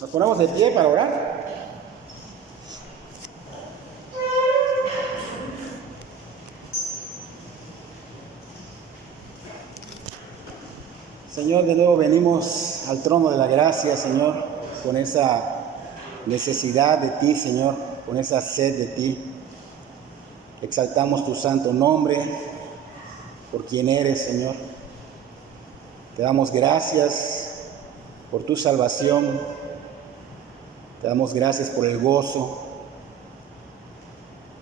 Nos ponemos de pie para orar. Señor, de nuevo venimos al trono de la gracia, Señor, con esa necesidad de ti, Señor, con esa sed de ti. Exaltamos tu santo nombre por quien eres, Señor. Te damos gracias por tu salvación. Te damos gracias por el gozo.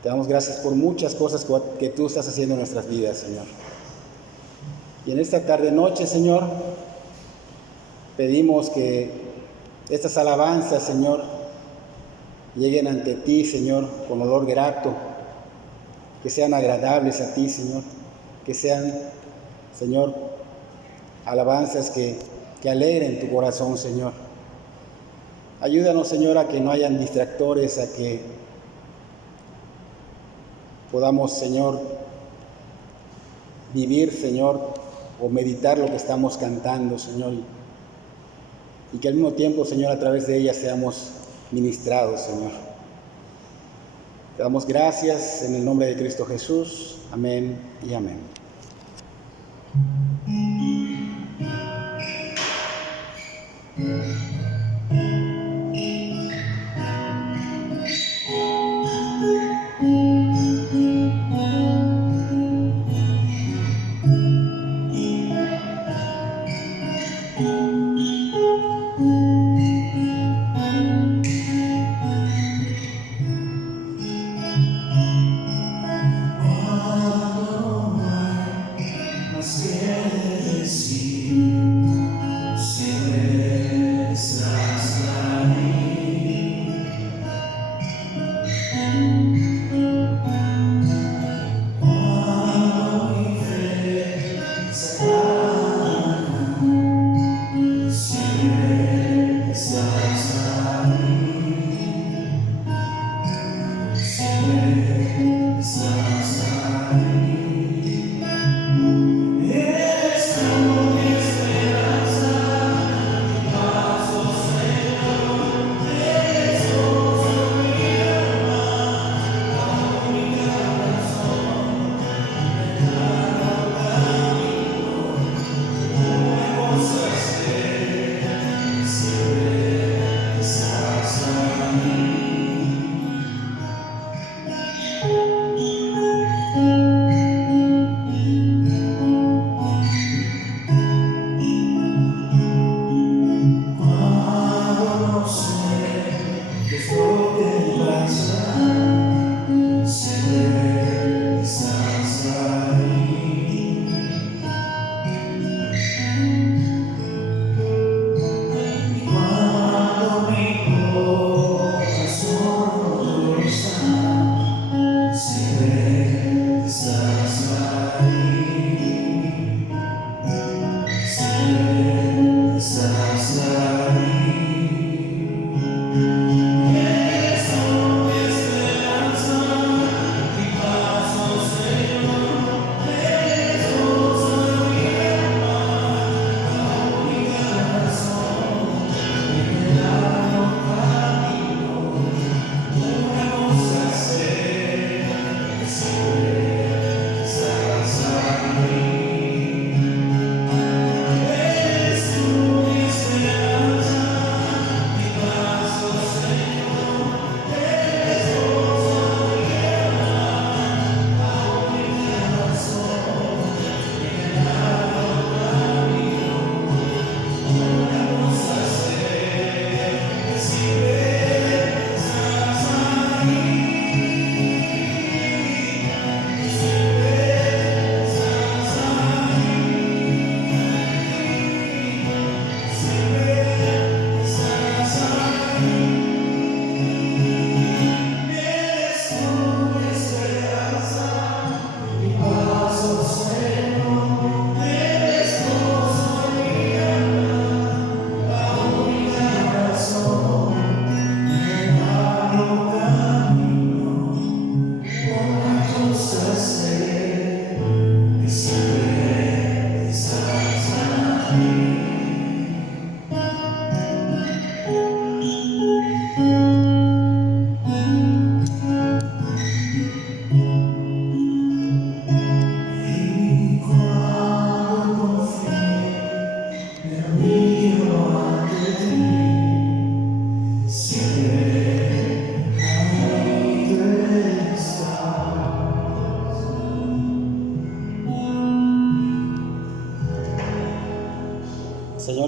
Te damos gracias por muchas cosas que tú estás haciendo en nuestras vidas, Señor. Y en esta tarde-noche, Señor, pedimos que estas alabanzas, Señor, lleguen ante ti, Señor, con olor grato, que sean agradables a ti, Señor, que sean, Señor, alabanzas que alegren tu corazón, Señor. Ayúdanos, Señor, a que no hayan distractores, a que podamos, Señor, vivir, Señor, o meditar lo que estamos cantando, Señor, y que al mismo tiempo, Señor, a través de ella seamos ministrados, Señor. Te damos gracias en el nombre de Cristo Jesús. Amén y amén.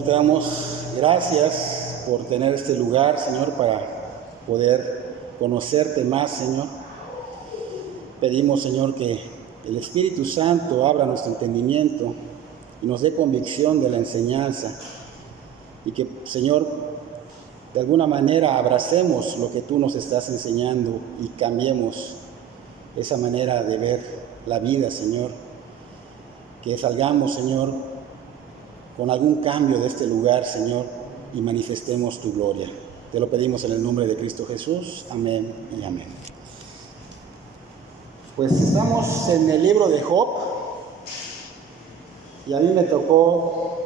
te damos gracias por tener este lugar, Señor, para poder conocerte más, Señor. Pedimos, Señor, que el Espíritu Santo abra nuestro entendimiento y nos dé convicción de la enseñanza y que, Señor, de alguna manera abracemos lo que tú nos estás enseñando y cambiemos esa manera de ver la vida, Señor. Que salgamos, Señor, con algún cambio de este lugar, Señor, y manifestemos tu gloria. Te lo pedimos en el nombre de Cristo Jesús. Amén y amén. Pues estamos en el libro de Job y a mí me tocó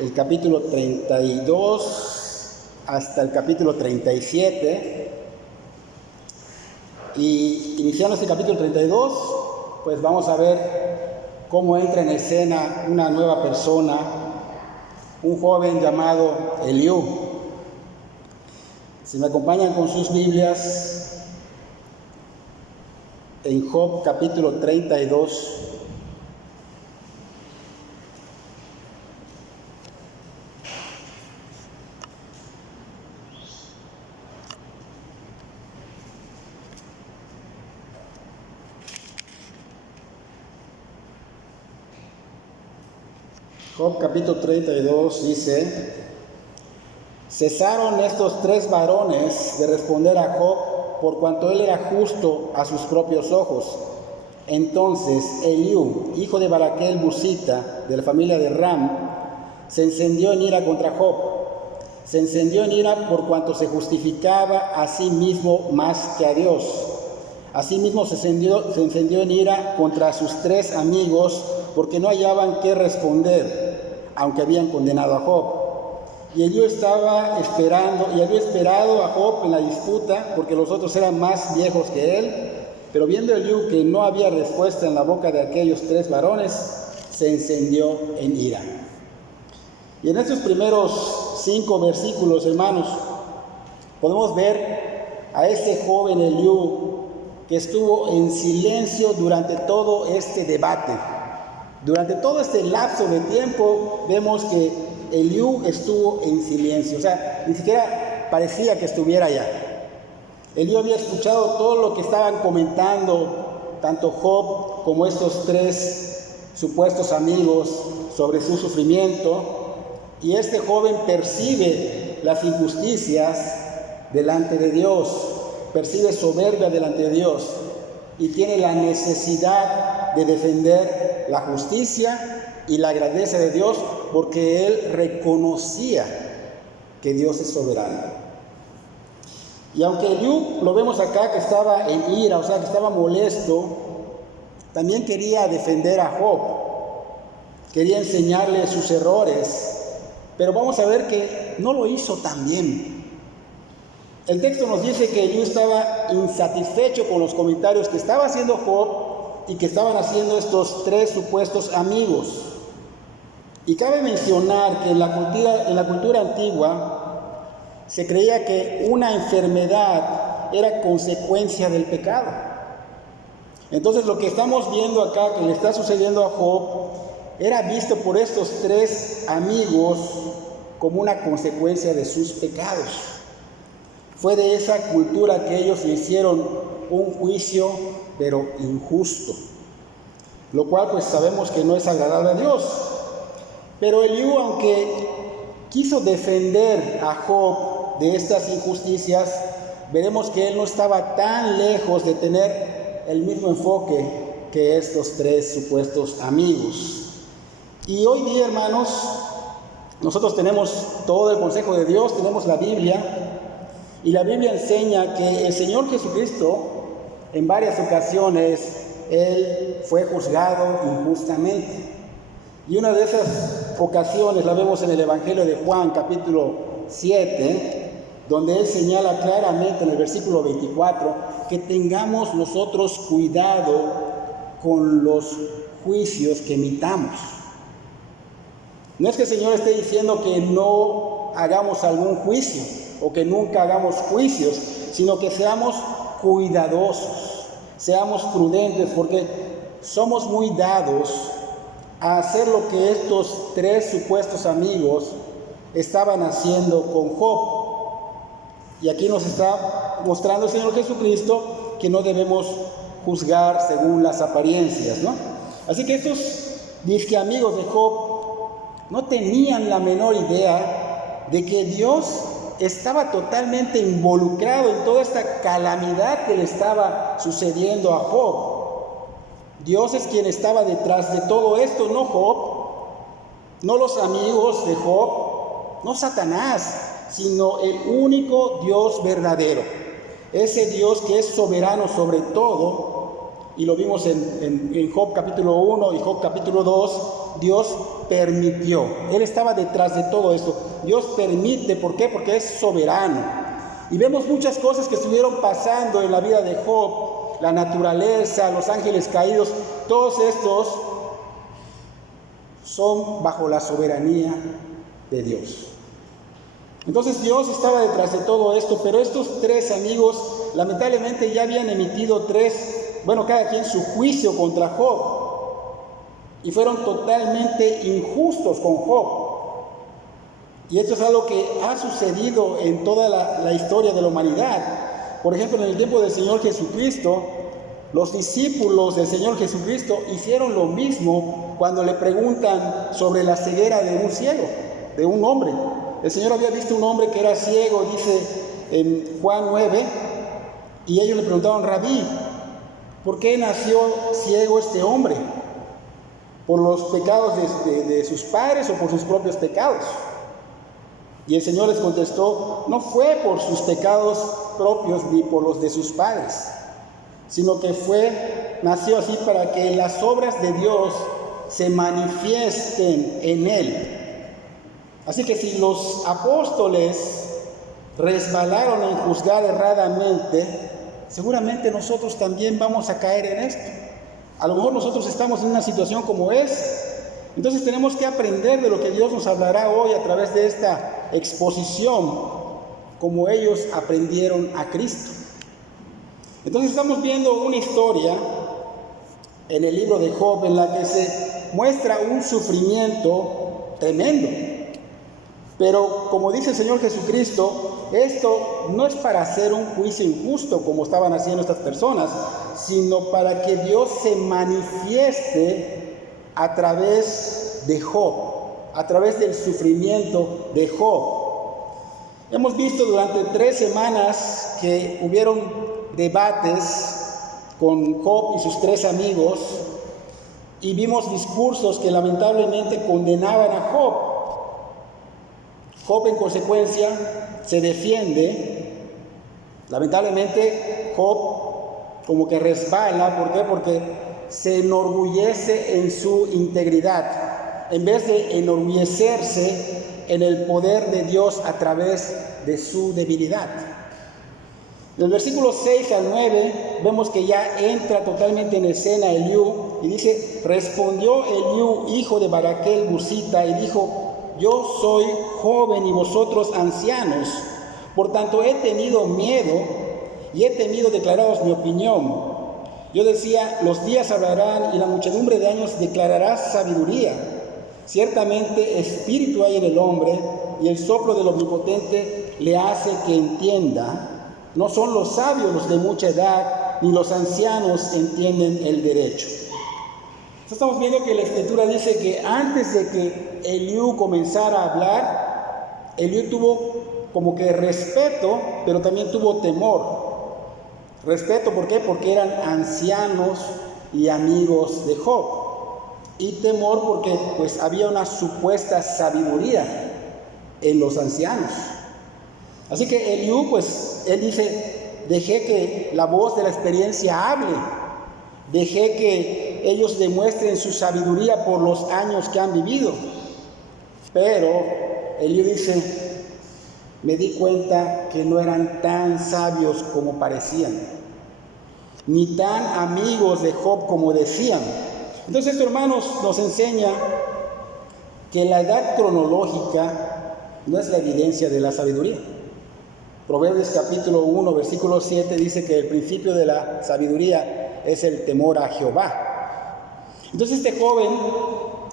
el capítulo 32 hasta el capítulo 37. Y iniciando este capítulo 32, pues vamos a ver cómo entra en escena una nueva persona, un joven llamado Eliú. Si me acompañan con sus Biblias, en Job capítulo 32, Job capítulo 32 dice: cesaron estos tres varones de responder a Job por cuanto él era justo a sus propios ojos. Entonces Eliú, hijo de Baraquel Busita, de la familia de Ram, se encendió en ira contra Job. Se encendió en ira por cuanto se justificaba a sí mismo más que a Dios. Asimismo se encendió en ira contra sus tres amigos porque no hallaban qué responder, aunque habían condenado a Job. Y Eliú había esperado a Job en la disputa, porque los otros eran más viejos que él. Pero viendo Eliú que no había respuesta en la boca de aquellos tres varones, se encendió en ira. Y en estos primeros 5 versículos, hermanos, podemos ver a este joven Eliú que estuvo en silencio durante todo este debate. Durante todo este lapso de tiempo vemos que Eliú estuvo en silencio, o sea, ni siquiera parecía que estuviera allá. Eliú había escuchado todo lo que estaban comentando, tanto Job como estos tres supuestos amigos, sobre su sufrimiento, y este joven percibe las injusticias delante de Dios, percibe soberbia delante de Dios, y tiene la necesidad de defender la justicia y la grandeza de Dios, porque él reconocía que Dios es soberano. Y aunque Eliú lo vemos acá que estaba en ira, o sea que estaba molesto, también quería defender a Job, quería enseñarle sus errores, pero vamos a ver que no lo hizo tan bien. El texto nos dice que Eliú estaba insatisfecho con los comentarios que estaba haciendo Job y que estaban haciendo estos tres supuestos amigos. Y cabe mencionar que en la cultura antigua se creía que una enfermedad era consecuencia del pecado. Entonces lo que estamos viendo acá, que le está sucediendo a Job, era visto por estos tres amigos como una consecuencia de sus pecados. Fue de esa cultura que ellos hicieron un juicio, pero injusto, lo cual pues sabemos que no es agradable a Dios. Pero Eliú, aunque quiso defender a Job de estas injusticias, veremos que él no estaba tan lejos de tener el mismo enfoque que estos tres supuestos amigos. Y hoy día, hermanos, nosotros tenemos todo el consejo de Dios, tenemos la Biblia, y la Biblia enseña que el Señor Jesucristo, en varias ocasiones, Él fue juzgado injustamente. Y una de esas ocasiones la vemos en el Evangelio de Juan, capítulo 7, donde Él señala claramente en el versículo 24 que tengamos nosotros cuidado con los juicios que emitamos. No es que el Señor esté diciendo que no hagamos algún juicio o que nunca hagamos juicios, sino que seamos cuidadosos, seamos prudentes, porque somos muy dados a hacer lo que estos tres supuestos amigos estaban haciendo con Job. Y aquí nos está mostrando el Señor Jesucristo que no debemos juzgar según las apariencias, ¿no? Así que estos disque amigos de Job no tenían la menor idea de que Dios estaba totalmente involucrado en toda esta calamidad que le estaba sucediendo a Job. Dios es quien estaba detrás de todo esto, no Job, no los amigos de Job, no Satanás, sino el único Dios verdadero. Ese Dios que es soberano sobre todo, y lo vimos en Job capítulo 1 y Job capítulo 2, Dios permitió. Él estaba detrás de todo esto. Dios permite, ¿por qué? Porque es soberano. Y vemos muchas cosas que estuvieron pasando en la vida de Job, la naturaleza, los ángeles caídos, todos estos son bajo la soberanía de Dios. Entonces Dios estaba detrás de todo esto, pero estos tres amigos lamentablemente ya habían emitido cada quien su juicio contra Job, y fueron totalmente injustos con Job. Y esto es algo que ha sucedido en toda la historia de la humanidad. Por ejemplo, en el tiempo del Señor Jesucristo, los discípulos del Señor Jesucristo hicieron lo mismo cuando le preguntan sobre la ceguera de un ciego, de un hombre. El Señor había visto un hombre que era ciego, dice en Juan 9, y ellos le preguntaron: Rabí, ¿por qué nació ciego este hombre? ¿Por los pecados de sus padres o por sus propios pecados? Y el Señor les contestó: no fue por sus pecados propios ni por los de sus padres, sino que nació así para que las obras de Dios se manifiesten en él. Así que si los apóstoles resbalaron en juzgar erradamente, seguramente nosotros también vamos a caer en esto. A lo mejor nosotros estamos en una situación como es. Entonces tenemos que aprender de lo que Dios nos hablará hoy a través de esta exposición, como ellos aprendieron a Cristo. Entonces estamos viendo una historia en el libro de Job en la que se muestra un sufrimiento tremendo. Pero como dice el Señor Jesucristo, esto no es para hacer un juicio injusto como estaban haciendo estas personas, sino para que Dios se manifieste a través de Job, a través del sufrimiento de Job. Hemos visto durante 3 semanas que hubieron debates con Job y sus 3 amigos, y vimos discursos que lamentablemente condenaban a Job. Job en consecuencia se defiende. Lamentablemente Job como que resbala. ¿Por qué? Porque se enorgullece en su integridad, en vez de enorgullecerse en el poder de Dios a través de su debilidad. En el versículo 6 al 9 vemos que ya entra totalmente en escena Eliú, y dice: respondió Eliú, hijo de Baraquel Busita, y dijo: yo soy joven y vosotros ancianos, por tanto he tenido miedo y he temido declararos mi opinión. Yo decía: los días hablarán y la muchedumbre de años declarará sabiduría. Ciertamente espíritu hay en el hombre, y el soplo del Omnipotente le hace que entienda. No son los sabios los de mucha edad, ni los ancianos entienden el derecho. Estamos viendo que la Escritura dice que antes de que Eliú comenzara a hablar, Eliú tuvo como que respeto, pero también tuvo temor. Respeto, ¿por qué? Porque eran ancianos y amigos de Job. Y temor porque pues había una supuesta sabiduría en los ancianos. Así que Eliú, pues, él dice: dejé que la voz de la experiencia hable, dejé que ellos demuestren su sabiduría por los años que han vivido. Pero Eliú dice: me di cuenta que no eran tan sabios como parecían, ni tan amigos de Job como decían. Entonces esto, hermanos, nos enseña que la edad cronológica no es la evidencia de la sabiduría. Proverbios capítulo 1, versículo 7 dice que el principio de la sabiduría es el temor a Jehová. Entonces este joven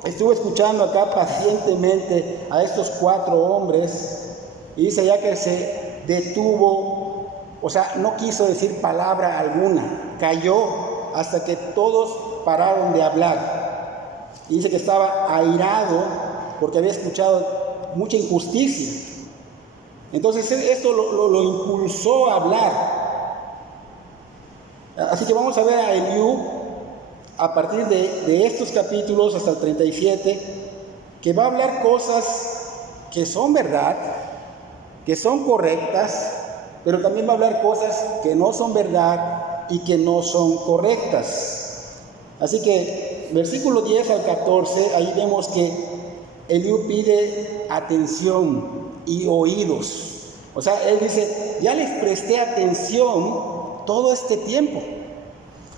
estuve escuchando acá pacientemente a estos 4 hombres y dice ya que se detuvo, o sea, no quiso decir palabra alguna, calló hasta que todos pararon de hablar. Y dice que estaba airado porque había escuchado mucha injusticia. Entonces esto lo impulsó a hablar. Así que vamos a ver a Eliú a partir de estos capítulos hasta el 37, que va a hablar cosas que son verdad, que son correctas, pero también va a hablar cosas que no son verdad y que no son correctas. Así que versículo 10 al 14, ahí vemos que Eliú pide atención y oídos. O sea, él dice, ya les presté atención todo este tiempo.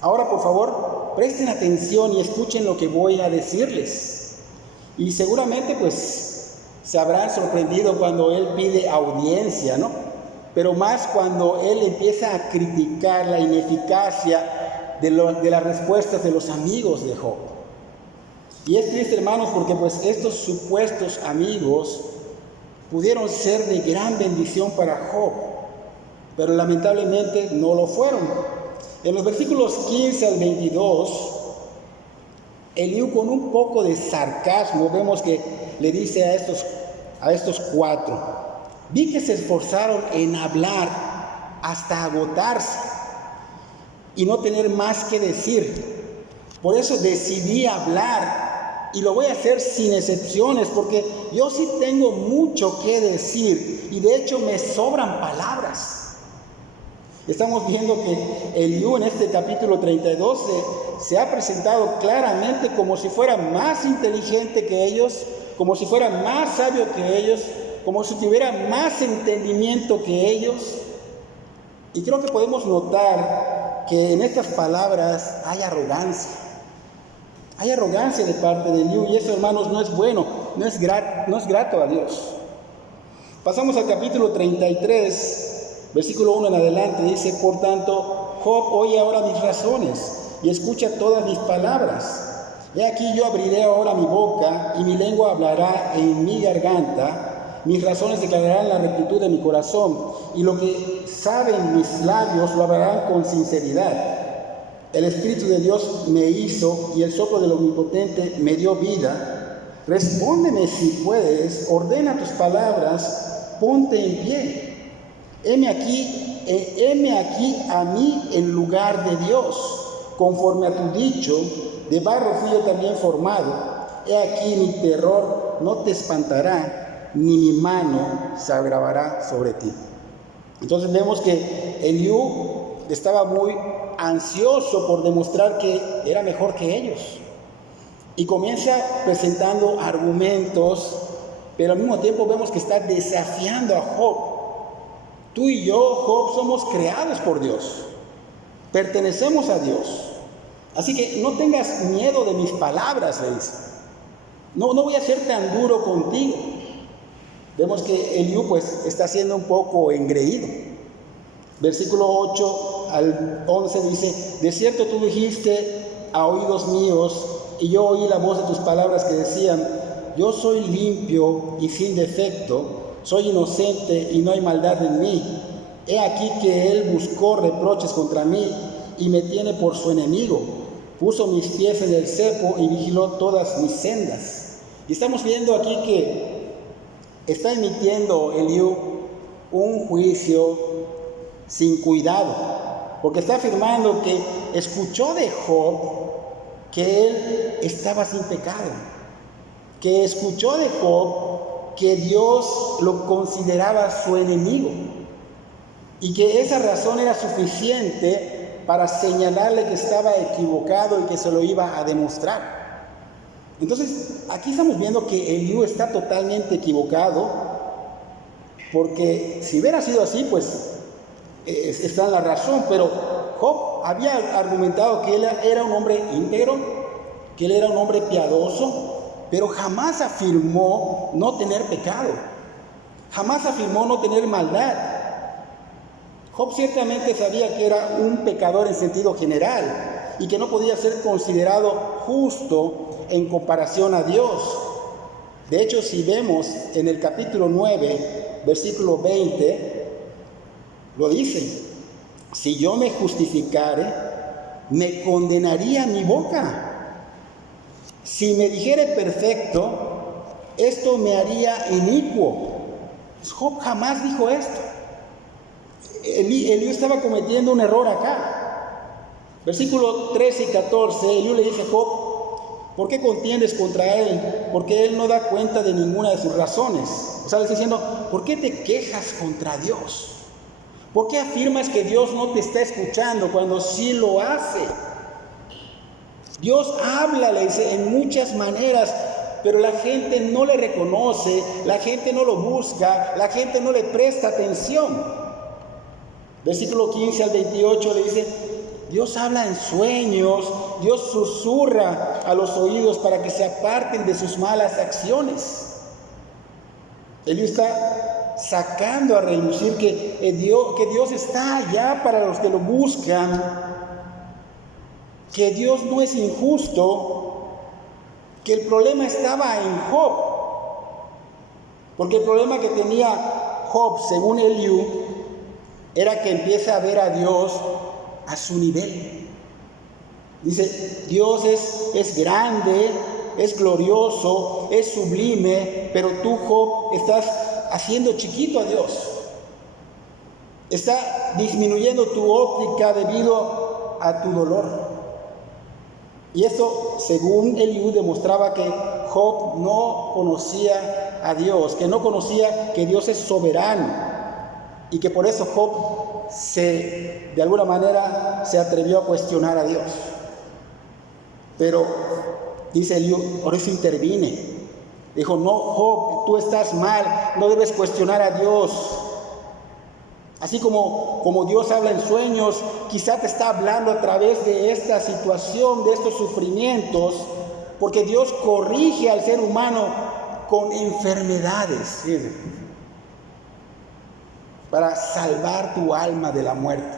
Ahora, por favor, presten atención y escuchen lo que voy a decirles. Y seguramente, pues, se habrán sorprendido cuando él pide audiencia, ¿no? Pero más cuando él empieza a criticar la ineficacia de las respuestas de los amigos de Job. Y es triste, hermanos, porque pues estos supuestos amigos pudieron ser de gran bendición para Job, pero lamentablemente no lo fueron. En los versículos 15 al 22, Eliú con un poco de sarcasmo vemos que le dice a estos 4, vi que se esforzaron en hablar hasta agotarse y no tener más que decir. Por eso decidí hablar y lo voy a hacer sin excepciones, porque yo sí tengo mucho que decir y de hecho me sobran palabras. Estamos viendo que Eliú en este capítulo 32 se ha presentado claramente como si fuera más inteligente que ellos, como si fuera más sabio que ellos, como si tuviera más entendimiento que ellos. Y creo que podemos notar que en estas palabras hay arrogancia. Hay arrogancia de parte de Eliú y eso, hermanos, no es bueno, no es grato a Dios. Pasamos al capítulo 33. Versículo 1 en adelante dice, por tanto, Job, oye ahora mis razones y escucha todas mis palabras. He aquí yo abriré ahora mi boca y mi lengua hablará en mi garganta. Mis razones declararán la rectitud de mi corazón y lo que saben mis labios lo hablarán con sinceridad. El Espíritu de Dios me hizo y el soplo del Omnipotente me dio vida. Respóndeme si puedes, ordena tus palabras, ponte en pie. Heme aquí a mí en lugar de Dios, conforme a tu dicho, de barro fui yo también formado. He aquí mi terror no te espantará, ni mi mano se agravará sobre ti. Entonces vemos que Eliú estaba muy ansioso por demostrar que era mejor que ellos. Y comienza presentando argumentos, pero al mismo tiempo vemos que está desafiando a Job. Tú y yo, Job, somos creados por Dios. Pertenecemos a Dios. Así que no tengas miedo de mis palabras, le dice. No voy a ser tan duro contigo. Vemos que Eliú pues está siendo un poco engreído. Versículo 8 al 11 dice, de cierto tú dijiste a oídos míos, y yo oí la voz de tus palabras que decían, yo soy limpio y sin defecto, soy inocente y no hay maldad en mí. He aquí que él buscó reproches contra mí y me tiene por su enemigo. Puso mis pies en el cepo y vigiló todas mis sendas. Y estamos viendo aquí que está emitiendo Eliú un juicio sin cuidado, porque está afirmando que escuchó de Job que él estaba sin pecado, que escuchó de Job que Dios lo consideraba su enemigo y que esa razón era suficiente para señalarle que estaba equivocado y que se lo iba a demostrar. Entonces, aquí estamos viendo que Eliú está totalmente equivocado, porque si hubiera sido así, pues está en la razón, pero Job había argumentado que él era un hombre íntegro, que él era un hombre piadoso, pero jamás afirmó no tener pecado, jamás afirmó no tener maldad. Job ciertamente sabía que era un pecador en sentido general y que no podía ser considerado justo en comparación a Dios. De hecho, si vemos en el capítulo 9, versículo 20, lo dice: si yo me justificare, me condenaría mi boca. Si me dijere perfecto, esto me haría inicuo. Job jamás dijo esto. Eliú estaba cometiendo un error acá. Versículos 13 y 14, Eliú le dice a Job: ¿por qué contiendes contra él? Porque él no da cuenta de ninguna de sus razones. O sea, le está diciendo: ¿por qué te quejas contra Dios? ¿Por qué afirmas que Dios no te está escuchando cuando sí lo hace? Dios habla, le dice, en muchas maneras, pero la gente no le reconoce, la gente no lo busca, la gente no le presta atención. Versículo 15 al 28 le dice: Dios habla en sueños, Dios susurra a los oídos para que se aparten de sus malas acciones. Eliú está sacando a relucir que Dios está allá para los que lo buscan, que Dios no es injusto, que el problema estaba en Job. Porque el problema que tenía Job, según Eliú, era que empieza a ver a Dios a su nivel. Dice: Dios es grande, es glorioso, es sublime, pero tú, Job, estás haciendo chiquito a Dios. Está disminuyendo tu óptica debido a tu dolor. Y esto, según Eliú, demostraba que Job no conocía a Dios, que no conocía que Dios es soberano, y que por eso Job de alguna manera se atrevió a cuestionar a Dios. Pero dice Eliú, por eso intervine. Dijo: no, Job, tú estás mal, no debes cuestionar a Dios. Así como Dios habla en sueños, quizá te está hablando a través de esta situación, de estos sufrimientos, porque Dios corrige al ser humano con enfermedades, ¿sí?, para salvar tu alma de la muerte.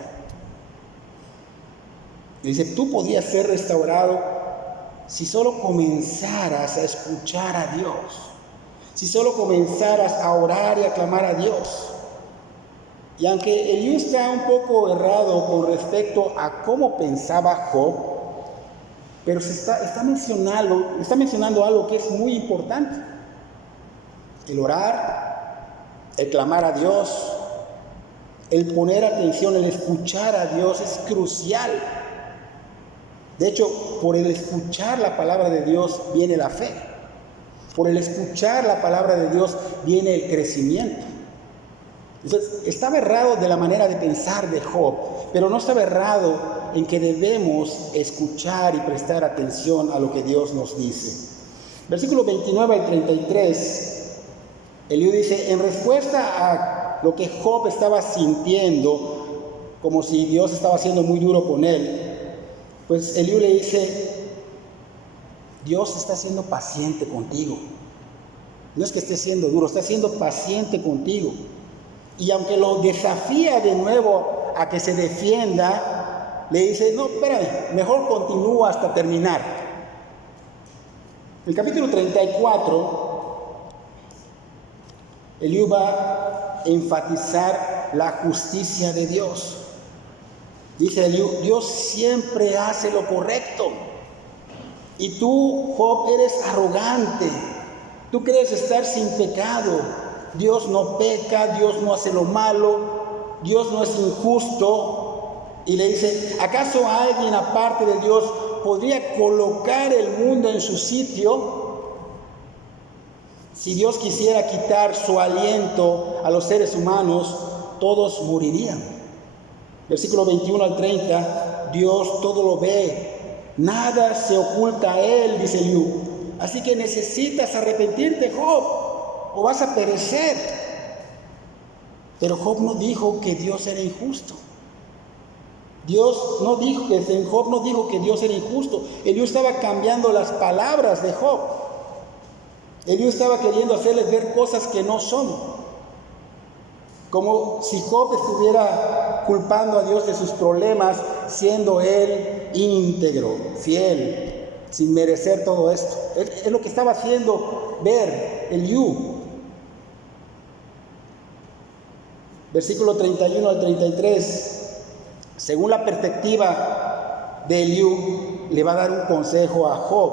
Y dice: tú podías ser restaurado si solo comenzaras a escuchar a Dios, si solo comenzaras a orar y a clamar a Dios. Y aunque Eliú está un poco errado con respecto a cómo pensaba Job, pero está mencionando algo que es muy importante: el orar, el clamar a Dios, el poner atención, el escuchar a Dios es crucial. De hecho, por el escuchar la palabra de Dios viene la fe. Por el escuchar la palabra de Dios viene el crecimiento. Entonces, estaba errado de la manera de pensar de Job, pero no estaba errado en que debemos escuchar y prestar atención a lo que Dios nos dice. Versículo 29 al 33, Eliú dice, en respuesta a lo que Job estaba sintiendo, como si Dios estaba siendo muy duro con él, pues Eliú le dice: Dios está siendo paciente contigo. No es que esté siendo duro, está siendo paciente contigo. Y aunque lo desafía de nuevo a que se defienda, le dice: no, espérame, mejor continúa hasta terminar. En el capítulo 34, Eliú va a enfatizar la justicia de Dios. Dice Eliú: Dios siempre hace lo correcto. Y tú, Job, eres arrogante. Tú crees estar sin pecado. Dios no peca, Dios no hace lo malo, Dios no es injusto. Y le dice: ¿acaso alguien aparte de Dios podría colocar el mundo en su sitio? Si Dios quisiera quitar su aliento a los seres humanos, todos morirían. Versículo 21 al 30, Dios todo lo ve, nada se oculta a Él, dice Eliú. Así que necesitas arrepentirte, Job, o vas a perecer. Pero Job no dijo que Dios era injusto. Job no dijo que Dios era injusto. Eliú estaba cambiando las palabras de Job. Eliú estaba queriendo hacerles ver cosas que no son. Como si Job estuviera culpando a Dios de sus problemas, siendo él íntegro, fiel, sin merecer todo esto. Es lo que estaba haciendo ver Eliú. Versículo 31 al 33. Según la perspectiva de Eliú, le va a dar un consejo a Job.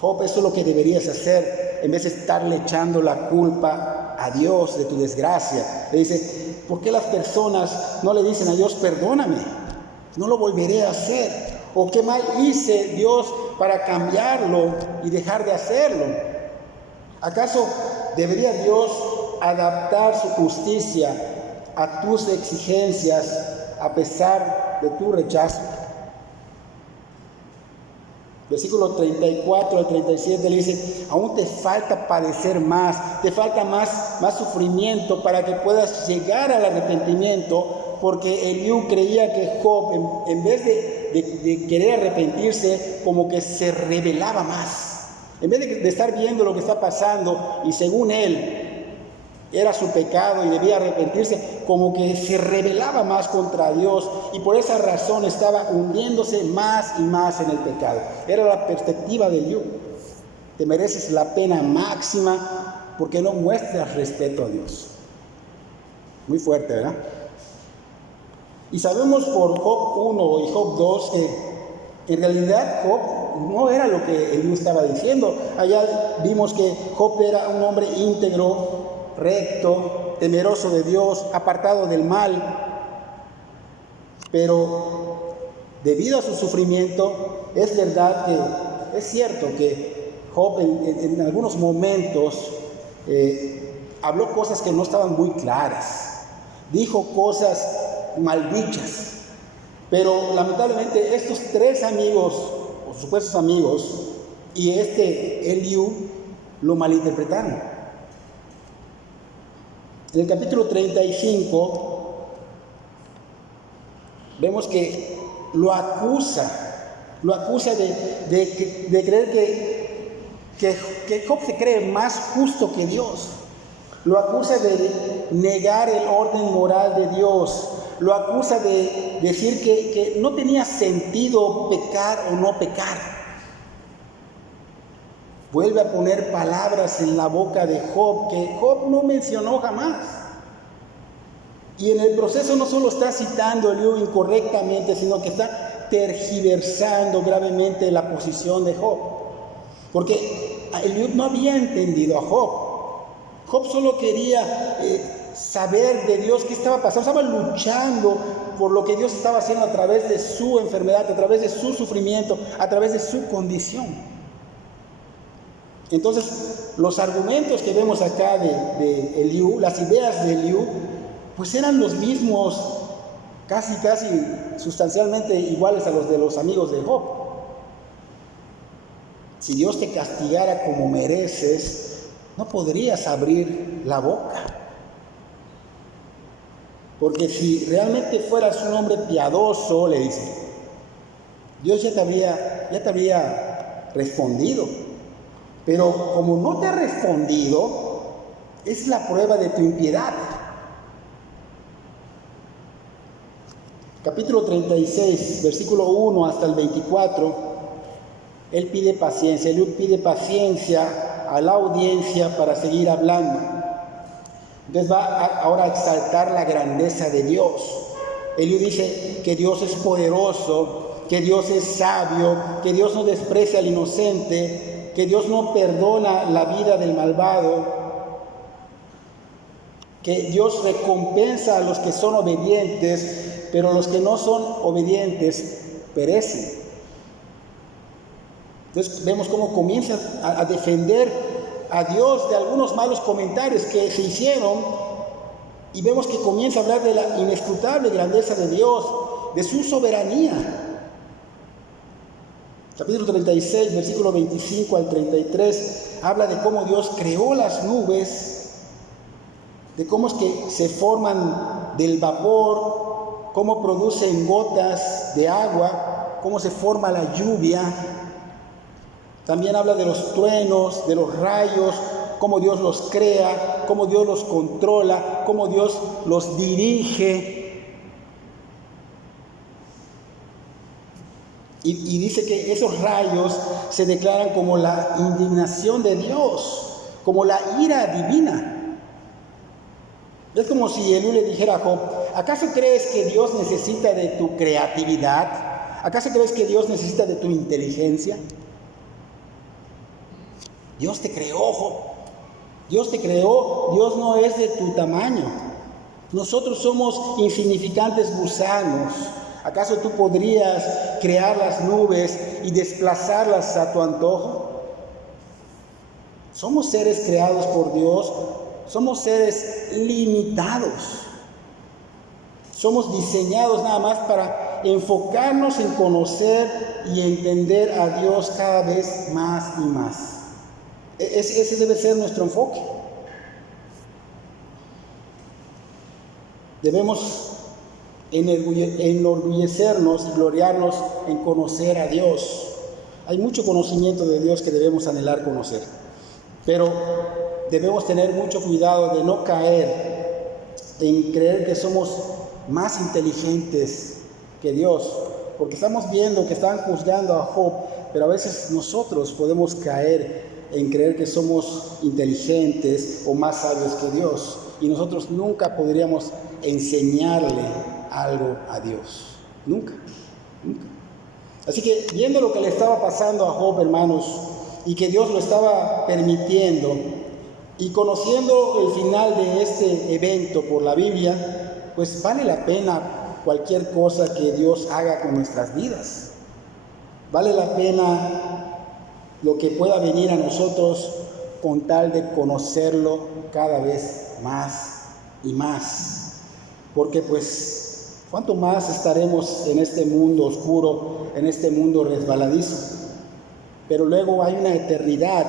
Job, eso es lo que deberías hacer, en vez de estarle echando la culpa a Dios de tu desgracia. Le dice, ¿por qué las personas no le dicen a Dios, perdóname, no lo volveré a hacer? ¿O qué mal hice, Dios, para cambiarlo y dejar de hacerlo? ¿Acaso debería Dios adaptar su justicia a tus exigencias a pesar de tu rechazo? Versículo 34 al 37 le dice, aún te falta padecer más, te falta más sufrimiento para que puedas llegar al arrepentimiento, porque Eliú creía que Job, en vez de querer arrepentirse, como que se rebelaba más. En vez de estar viendo lo que está pasando y según él era su pecado y debía arrepentirse, como que se rebelaba más contra Dios y por esa razón estaba hundiéndose más y más en el pecado. Era la perspectiva de Eliú. Te mereces la pena máxima porque no muestras respeto a Dios. Muy fuerte, ¿verdad? Y sabemos por Job 1 y Job 2 que en realidad Job no era lo que Eliú estaba diciendo. Allá vimos que Job era un hombre íntegro, recto, temeroso de Dios, apartado del mal. Pero debido a su sufrimiento, es verdad que es cierto que Job en algunos momentos habló cosas que no estaban muy claras, dijo cosas maldichas, pero lamentablemente estos tres amigos, o supuestos amigos, y Eliú lo malinterpretaron. En el capítulo 35 vemos que lo acusa de creer que Job se cree más justo que Dios. Lo acusa de negar el orden moral de Dios. Lo acusa de decir que no tenía sentido pecar o no pecar. Vuelve a poner palabras en la boca de Job que Job no mencionó jamás. Y en el proceso no solo está citando a Eliú incorrectamente, sino que está tergiversando gravemente la posición de Job. Porque Eliú no había entendido a Job. Job solo quería saber de Dios qué estaba pasando. Estaba luchando por lo que Dios estaba haciendo a través de su enfermedad, a través de su sufrimiento, a través de su condición. Entonces, los argumentos que vemos acá de Eliú, las ideas de Eliú, pues eran los mismos, casi sustancialmente iguales a los de los amigos de Job. Si Dios te castigara como mereces, no podrías abrir la boca. Porque si realmente fueras un hombre piadoso, le dice, Dios ya te habría respondido. Pero como no te ha respondido, es la prueba de tu impiedad. Capítulo 36, versículo 1 hasta el 24, él pide paciencia. Eliú pide paciencia a la audiencia para seguir hablando. Entonces va ahora a exaltar la grandeza de Dios. Eliú dice que Dios es poderoso, que Dios es sabio, que Dios no desprecia al inocente, que Dios no perdona la vida del malvado, que Dios recompensa a los que son obedientes, pero los que no son obedientes perecen. Entonces vemos cómo comienza a defender a Dios de algunos malos comentarios que se hicieron, y vemos que comienza a hablar de la inescrutable grandeza de Dios, de su soberanía. Capítulo 36, versículo 25 al 33, habla de cómo Dios creó las nubes, de cómo es que se forman del vapor, cómo producen gotas de agua, cómo se forma la lluvia. También habla de los truenos, de los rayos, cómo Dios los crea, cómo Dios los controla, cómo Dios los dirige. Y dice que esos rayos se declaran como la indignación de Dios, como la ira divina. Es como si Eliú le dijera a Job: ¿acaso crees que Dios necesita de tu creatividad? ¿Acaso crees que Dios necesita de tu inteligencia? Dios te creó, Job. Dios te creó. Dios no es de tu tamaño. Nosotros somos insignificantes gusanos. ¿Acaso tú podrías crear las nubes y desplazarlas a tu antojo? Somos seres creados por Dios. Somos seres limitados. Somos diseñados nada más para enfocarnos en conocer y entender a Dios cada vez más y más. Ese debe ser nuestro enfoque. Debemos enorgullecernos y gloriarnos en conocer a Dios. Hay mucho conocimiento de Dios que debemos anhelar conocer, pero debemos tener mucho cuidado de no caer en creer que somos más inteligentes que Dios, porque estamos viendo que están juzgando a Job, pero a veces nosotros podemos caer en creer que somos inteligentes o más sabios que Dios, y nosotros nunca podríamos enseñarle algo a Dios, nunca. Así que viendo lo que le estaba pasando a Job, hermanos, y que Dios lo estaba permitiendo, y conociendo el final de este evento por la Biblia, pues vale la pena cualquier cosa que Dios haga con nuestras vidas. Vale la pena lo que pueda venir a nosotros con tal de conocerlo cada vez más y más. Porque pues, ¿cuánto más estaremos en este mundo oscuro, en este mundo resbaladizo? Pero luego hay una eternidad.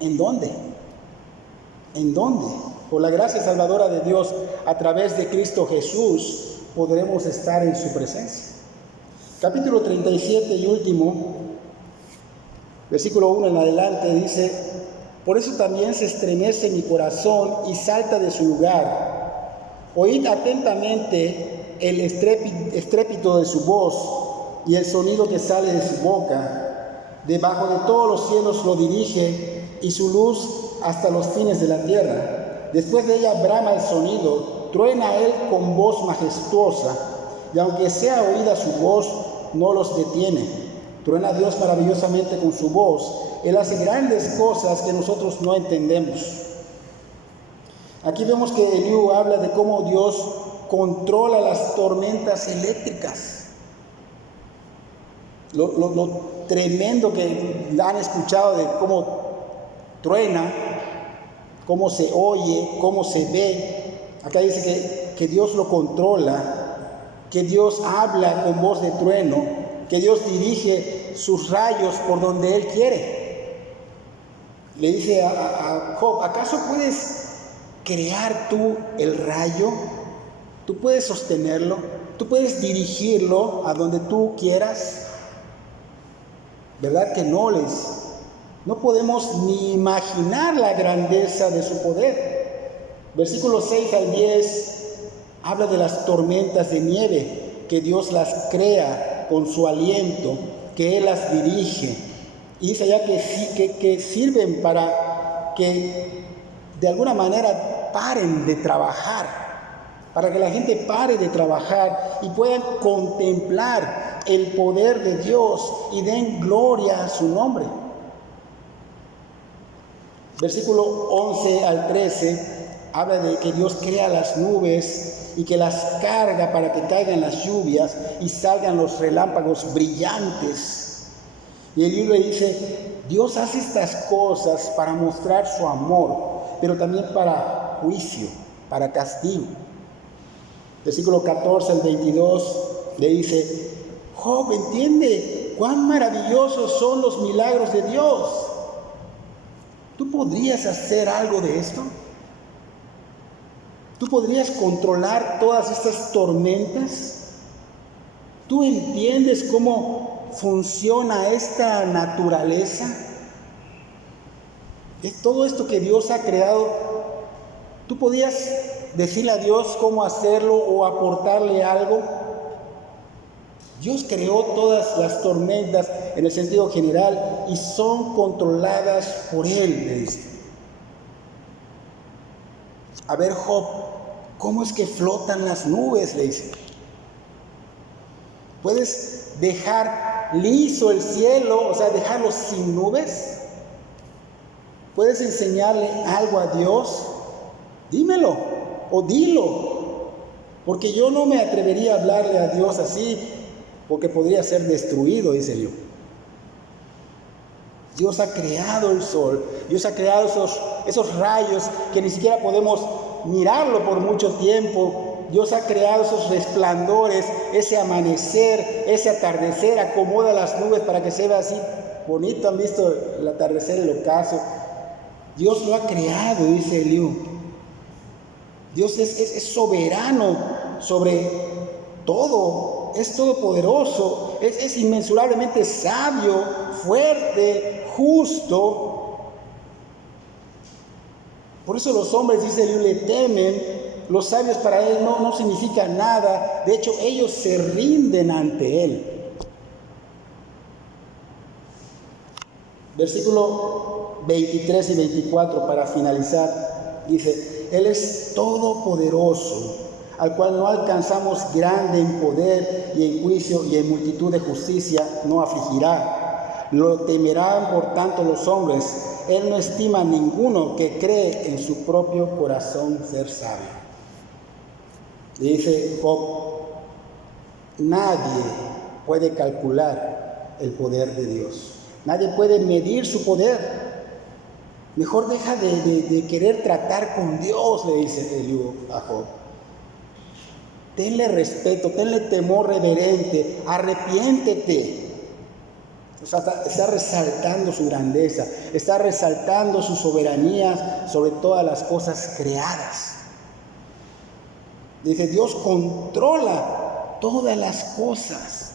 ¿En dónde? ¿En dónde? Por la gracia salvadora de Dios, a través de Cristo Jesús, podremos estar en su presencia. Capítulo 37 y último, versículo 1 en adelante, dice: por eso también se estremece mi corazón y salta de su lugar. Oíd atentamente el estrépito de su voz y el sonido que sale de su boca. Debajo de todos los cielos lo dirige y su luz hasta los fines de la tierra. Después de ella brama el sonido, truena él con voz majestuosa, y aunque sea oída su voz, no los detiene. Truena Dios maravillosamente con su voz. Él hace grandes cosas que nosotros no entendemos. Aquí vemos que Eliú habla de cómo Dios controla las tormentas eléctricas. Lo tremendo que han escuchado de cómo truena, cómo se oye, cómo se ve. Acá dice que Dios lo controla, que Dios habla con voz de trueno, que Dios dirige sus rayos por donde Él quiere. Le dice a Job: ¿acaso puedes crear tú el rayo? ¿Tú puedes sostenerlo? ¿Tú puedes dirigirlo a donde tú quieras? ¿Verdad que no podemos ni imaginar la grandeza de su poder? Versículos 6 al 10 habla de las tormentas de nieve, que Dios las crea con su aliento, que Él las dirige. Y dice allá que sirven para que de alguna manera paren de trabajar, para que la gente pare de trabajar y puedan contemplar el poder de Dios y den gloria a su nombre. Versículo 11 al 13 habla de que Dios crea las nubes y que las carga para que caigan las lluvias y salgan los relámpagos brillantes. Y el libro dice: Dios hace estas cosas para mostrar su amor, pero también para juicio, para castigo. Versículo 14 al 22 le dice: Job, entiende cuán maravillosos son los milagros de Dios. ¿Tú podrías hacer algo de esto? ¿Tú podrías controlar todas estas tormentas? ¿Tú entiendes cómo funciona esta naturaleza? Es todo esto que Dios ha creado. ¿Tú podías decirle a Dios cómo hacerlo o aportarle algo? Dios creó todas las tormentas en el sentido general y son controladas por Él, le dice. A ver, Job, ¿cómo es que flotan las nubes?, le dice. ¿Puedes dejar liso el cielo, o sea, dejarlo sin nubes? ¿Puedes enseñarle algo a Dios? Dímelo o dilo, porque yo no me atrevería a hablarle a Dios así, porque podría ser destruido, dice yo. Dios ha creado el sol, Dios ha creado esos rayos que ni siquiera podemos mirarlo por mucho tiempo. Dios ha creado esos resplandores, ese amanecer, ese atardecer, acomoda las nubes para que se vea así bonito. ¿Han visto el atardecer, el ocaso? Dios lo ha creado, dice Eliú. Dios es soberano sobre todo, es todopoderoso, es inmensurablemente sabio, fuerte, justo. Por eso los hombres, dice Eliú, le temen. Los sabios para él no significan nada. De hecho, ellos se rinden ante él. Versículo 23 y 24 para finalizar. Dice, Él es todopoderoso, al cual no alcanzamos grande en poder y en juicio y en multitud de justicia no afligirá. Lo temerán por tanto los hombres. Él no estima a ninguno que cree en su propio corazón ser sabio. Dice Job, nadie puede calcular el poder de Dios. Nadie puede medir su poder. Mejor deja de querer tratar con Dios, le dice Eliú a Job. Tenle respeto, tenle temor reverente, arrepiéntete. O sea, está resaltando su grandeza, está resaltando su soberanía sobre todas las cosas creadas. Dice, Dios controla todas las cosas.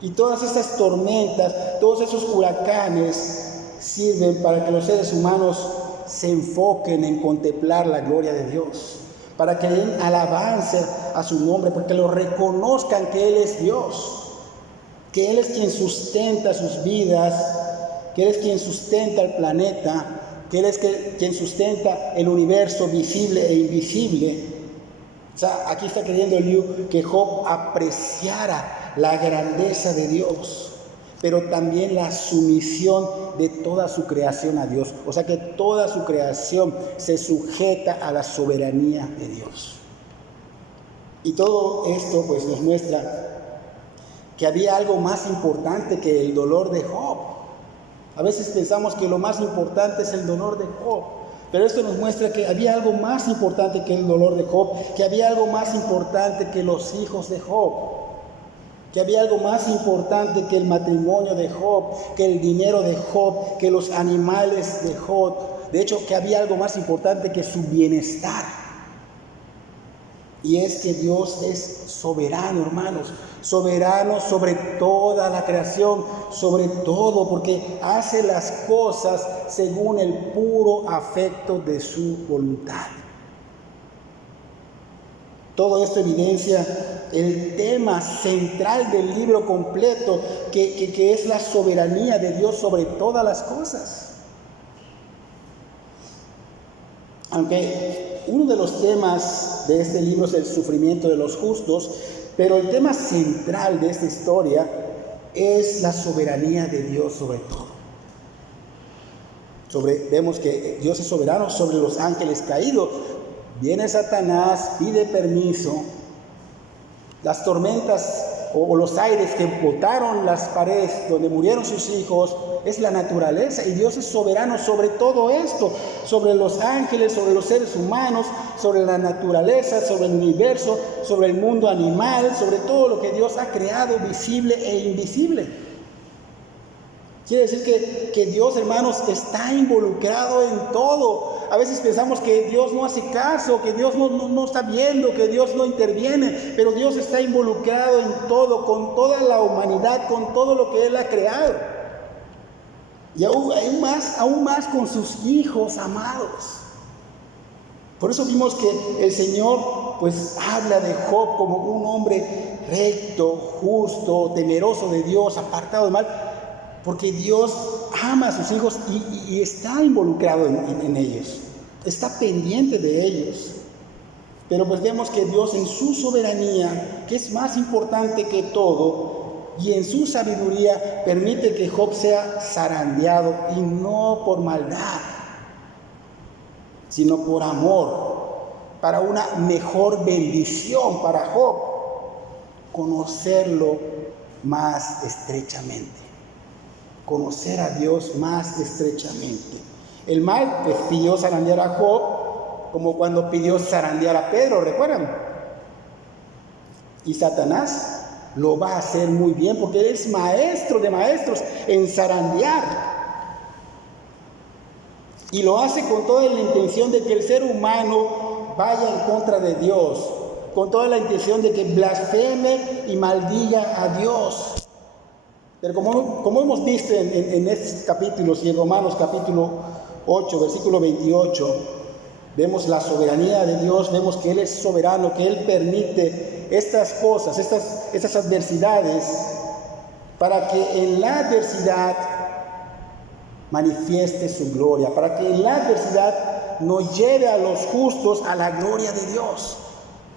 Y todas estas tormentas, todos esos huracanes sirven para que los seres humanos se enfoquen en contemplar la gloria de Dios, para que den alabanza a su nombre, porque lo reconozcan que Él es Dios, que Él es quien sustenta sus vidas, que Él es quien sustenta el planeta, que Él es quien sustenta el universo visible e invisible. O sea, aquí está queriendo Eliú que Job apreciara la grandeza de Dios, pero también la sumisión de toda su creación a Dios. O sea, que toda su creación se sujeta a la soberanía de Dios. Y todo esto pues nos muestra que había algo más importante que el dolor de Job. A veces pensamos que lo más importante es el dolor de Job, pero esto nos muestra que había algo más importante que el dolor de Job, que había algo más importante que los hijos de Job, que había algo más importante que el matrimonio de Job, que el dinero de Job, que los animales de Job. De hecho, que había algo más importante que su bienestar. Y es que Dios es soberano, hermanos, soberano sobre toda la creación, sobre todo, porque hace las cosas según el puro afecto de su voluntad. Todo esto evidencia el tema central del libro completo, que es la soberanía de Dios sobre todas las cosas. Aunque uno de los temas de este libro es el sufrimiento de los justos, pero el tema central de esta historia es la soberanía de Dios sobre todo. Vemos que Dios es soberano sobre los ángeles caídos. Viene Satanás, pide permiso. Las tormentas o los aires que botaron las paredes donde murieron sus hijos es la naturaleza, y Dios es soberano sobre todo esto, sobre los ángeles, sobre los seres humanos, sobre la naturaleza, sobre el universo, sobre el mundo animal, sobre todo lo que Dios ha creado, visible e invisible. Quiere decir que Dios, hermanos, está involucrado en todo. A veces pensamos que Dios no hace caso, que Dios no está viendo, que Dios no interviene, pero Dios está involucrado en todo, con toda la humanidad, con todo lo que Él ha creado. Y aún más con sus hijos amados. Por eso vimos que el Señor pues habla de Job como un hombre recto, justo, temeroso de Dios, apartado del mal, porque Dios ama a sus hijos y está involucrado en ellos, está pendiente de ellos. Pero pues vemos que Dios en su soberanía, que es más importante que todo, y en su sabiduría permite que Job sea zarandeado, y no por maldad, sino por amor, para una mejor bendición para Job, conocerlo más estrechamente, conocer a Dios más estrechamente. El mal pues pidió zarandear a Job, como cuando pidió zarandear a Pedro, ¿recuerdan? Y Satanás lo va a hacer muy bien, porque él es maestro de maestros en zarandear. Y lo hace con toda la intención de que el ser humano vaya en contra de Dios, con toda la intención de que blasfeme y maldiga a Dios. Pero como hemos visto en estos capítulos y en Romanos capítulo 8, versículo 28, vemos la soberanía de Dios, vemos que Él es soberano, que Él permite estas cosas, estas adversidades, para que en la adversidad manifieste su gloria, para que en la adversidad nos lleve a los justos a la gloria de Dios,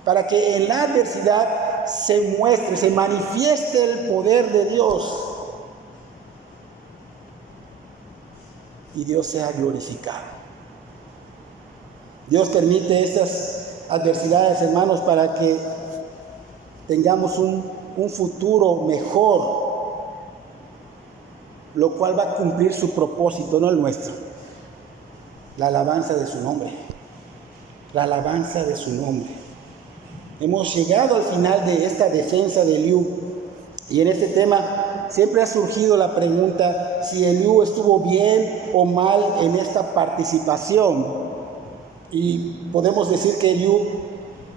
para que en la adversidad se muestre, se manifieste el poder de Dios y Dios sea glorificado. Dios permite estas adversidades, hermanos, para que tengamos un futuro mejor, lo cual va a cumplir su propósito, no el nuestro. La alabanza de su nombre. La alabanza de su nombre. Hemos llegado al final de esta defensa de Eliú. Y en este tema siempre ha surgido la pregunta si Eliú estuvo bien o mal en esta participación. Y podemos decir que Eliú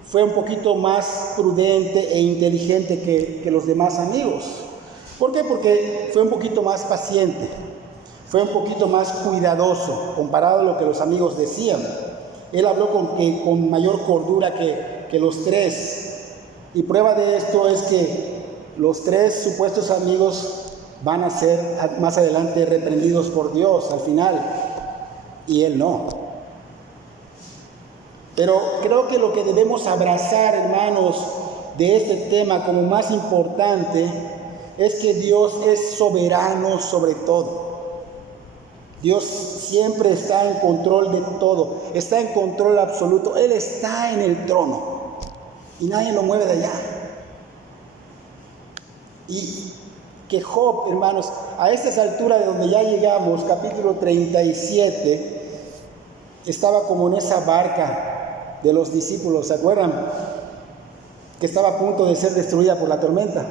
fue un poquito más prudente e inteligente que los demás amigos. ¿Por qué? Porque fue un poquito más paciente, fue un poquito más cuidadoso comparado a lo que los amigos decían. Él habló con mayor cordura que los tres. Y prueba de esto es que los tres supuestos amigos van a ser más adelante reprendidos por Dios al final, y él no. Pero creo que lo que debemos abrazar, hermanos, de este tema como más importante es que Dios es soberano sobre todo. Dios siempre está en control de todo, está en control absoluto. Él está en el trono y nadie lo mueve de allá. Y que Job, hermanos, a estas alturas de donde ya llegamos, capítulo 37, estaba como en esa barca de los discípulos, ¿se acuerdan? Que estaba a punto de ser destruida por la tormenta.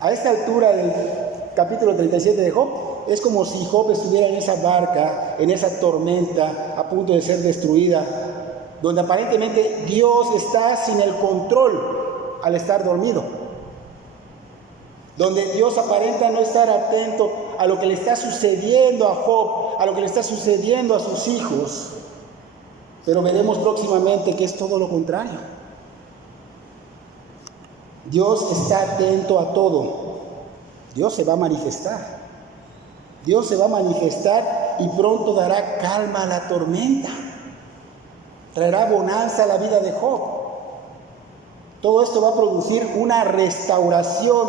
A esta altura del capítulo 37 de Job, es como si Job estuviera en esa barca, en esa tormenta, a punto de ser destruida, donde aparentemente Dios está sin el control al estar dormido, donde Dios aparenta no estar atento a lo que le está sucediendo a Job, a lo que le está sucediendo a sus hijos. Pero veremos próximamente que es todo lo contrario. Dios está atento a todo. Dios se va a manifestar. Dios se va a manifestar y pronto dará calma a la tormenta. Traerá bonanza a la vida de Job. Todo esto va a producir una restauración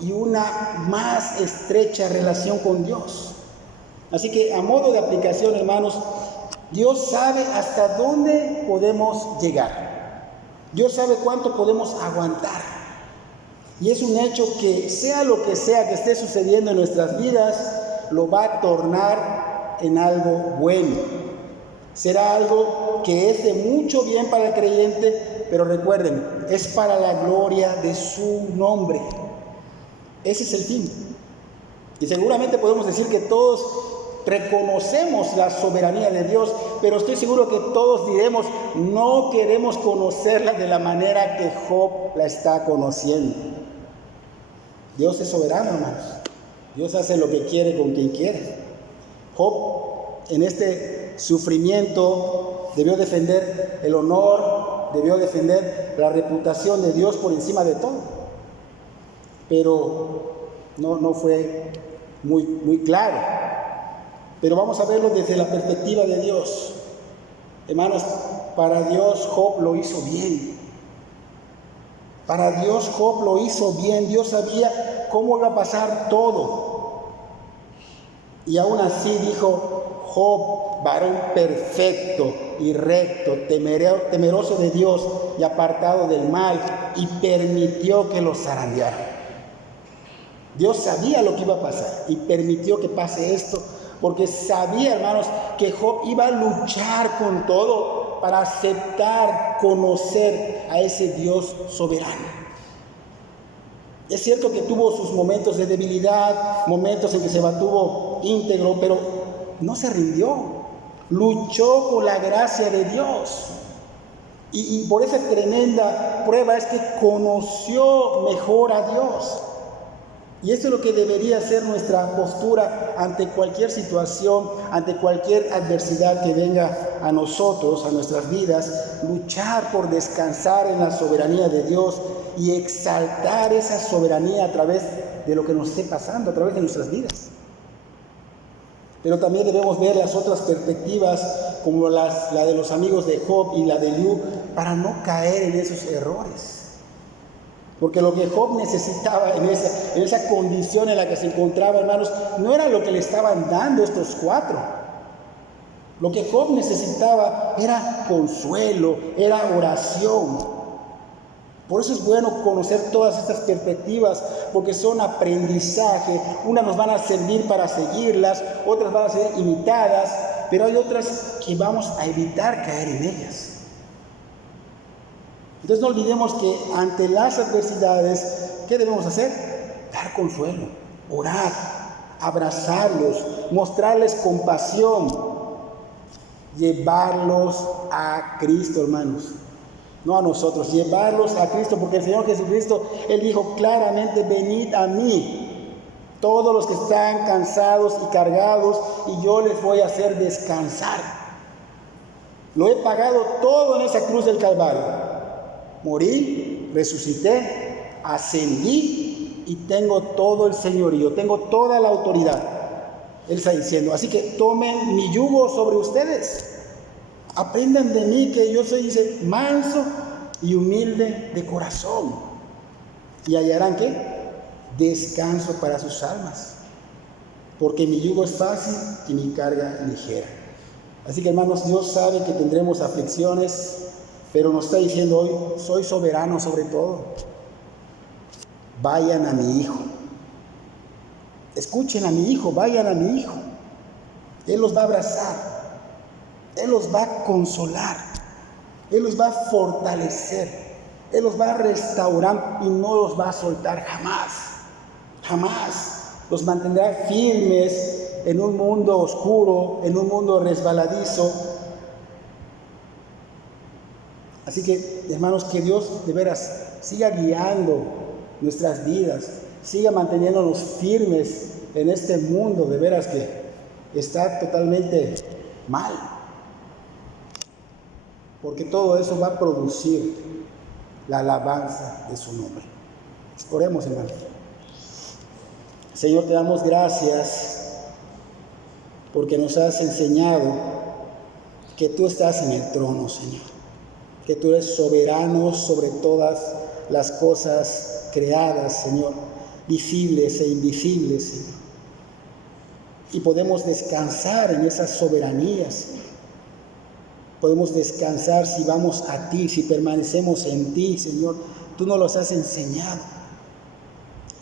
y una más estrecha relación con Dios. Así que a modo de aplicación, hermanos, Dios sabe hasta dónde podemos llegar. Dios sabe cuánto podemos aguantar. Y es un hecho que sea lo que sea que esté sucediendo en nuestras vidas, lo va a tornar en algo bueno. Será algo que es de mucho bien para el creyente, pero recuerden, es para la gloria de su nombre. Ese es el fin. Y seguramente podemos decir que todos reconocemos la soberanía de Dios, pero estoy seguro que todos diremos, no queremos conocerla de la manera que Job la está conociendo. Dios es soberano, hermanos. Dios hace lo que quiere con quien quiere. Job en este sufrimiento debió defender el honor, debió defender la reputación de Dios por encima de todo. Pero no fue muy claro. Pero vamos a verlo desde la perspectiva de Dios. Hermanos, para Dios Job lo hizo bien. Para Dios Job lo hizo bien. Dios sabía cómo iba a pasar todo. Y aún así dijo: Job, varón perfecto y recto, temeroso de Dios y apartado del mal, y permitió que lo zarandearan. Dios sabía lo que iba a pasar y permitió que pase esto, porque sabía, hermanos, que Job iba a luchar con todo para aceptar, conocer a ese Dios soberano. Es cierto que tuvo sus momentos de debilidad, momentos en que se mantuvo íntegro, pero no se rindió. Luchó con la gracia de Dios. Y por esa tremenda prueba es que conoció mejor a Dios. Y eso es lo que debería ser nuestra postura ante cualquier situación, ante cualquier adversidad que venga a nosotros, a nuestras vidas. Luchar por descansar en la soberanía de Dios y exaltar esa soberanía a través de lo que nos esté pasando, a través de nuestras vidas. Pero también debemos ver las otras perspectivas, como la de los amigos de Job y la de Eliú, para no caer en esos errores. Porque lo que Job necesitaba en esa condición en la que se encontraba, hermanos, no era lo que le estaban dando estos cuatro. Lo que Job necesitaba era consuelo, era oración. Por eso es bueno conocer todas estas perspectivas, porque son aprendizaje. Unas nos van a servir para seguirlas, otras van a ser imitadas, pero hay otras que vamos a evitar caer en ellas. Entonces no olvidemos que ante las adversidades, ¿qué debemos hacer? Dar consuelo, orar, abrazarlos, mostrarles compasión, llevarlos a Cristo, hermanos. No a nosotros, llevarlos a Cristo, porque el Señor Jesucristo, Él dijo claramente: venid a mí, todos los que están cansados y cargados, y yo les voy a hacer descansar. Lo he pagado todo en esa cruz del Calvario. Morí, resucité, ascendí y tengo todo el señorío, tengo toda la autoridad. Él está diciendo: así que tomen mi yugo sobre ustedes. Aprendan de mí, que yo soy, dice, manso y humilde de corazón. Y hallarán, ¿qué? Descanso para sus almas. Porque mi yugo es fácil y mi carga ligera. Así que, hermanos, Dios sabe que tendremos aflicciones, pero nos está diciendo hoy: soy soberano sobre todo. Vayan a mi hijo. Escuchen a mi hijo, vayan a mi hijo. Él los va a abrazar. Él los va a consolar. Él los va a fortalecer. Él los va a restaurar y no los va a soltar jamás. Jamás. Los mantendrá firmes en un mundo oscuro, en un mundo resbaladizo. Así que, hermanos, que Dios de veras siga guiando nuestras vidas, siga manteniéndonos firmes en este mundo de veras que está totalmente mal. Porque todo eso va a producir la alabanza de su nombre. Oremos, hermanos. Señor, te damos gracias porque nos has enseñado que tú estás en el trono, Señor. Que tú eres soberano sobre todas las cosas creadas, Señor, visibles e invisibles, Señor. Y podemos descansar en esas soberanías, Señor. Podemos descansar si vamos a ti, si permanecemos en ti, Señor. Tú nos los has enseñado.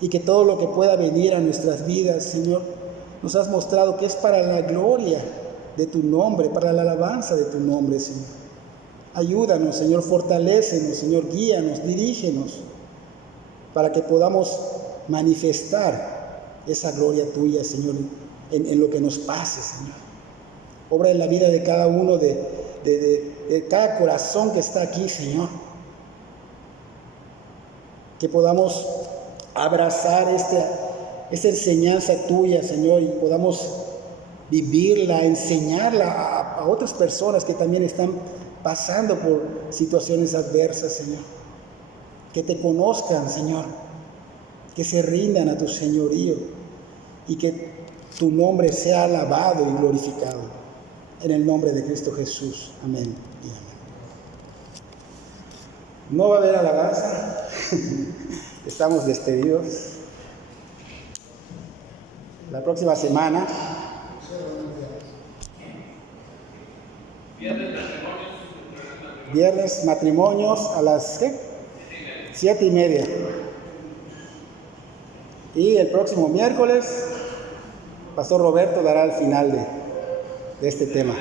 Y que todo lo que pueda venir a nuestras vidas, Señor, nos has mostrado que es para la gloria de tu nombre, para la alabanza de tu nombre, Señor. Ayúdanos, Señor, fortalécenos, Señor, guíanos, dirígenos, para que podamos manifestar esa gloria tuya, Señor, en lo que nos pase, Señor. Obra en la vida de cada uno, de cada corazón que está aquí, Señor. Que podamos abrazar esta enseñanza tuya, Señor, y podamos vivirla, enseñarla a otras personas que también están pasando por situaciones adversas, Señor. Que te conozcan, Señor, que se rindan a tu señorío y que tu nombre sea alabado y glorificado. En el nombre de Cristo Jesús. Amén y amén. No va a haber alabanza. Estamos despedidos. La próxima semana. Viernes matrimonios a las 7:30. Y el próximo miércoles, Pastor Roberto dará el final de este tema.